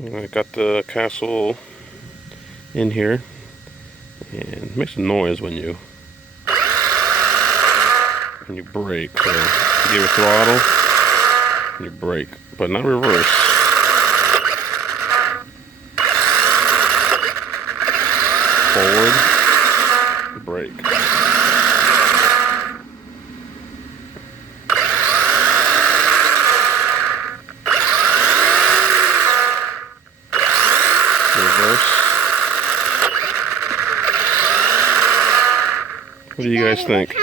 I got the castle in here, and it makes a noise when you brake. So you give it throttle, and you brake, but not reverse. Forward, brake. Reverse. What do you guys think?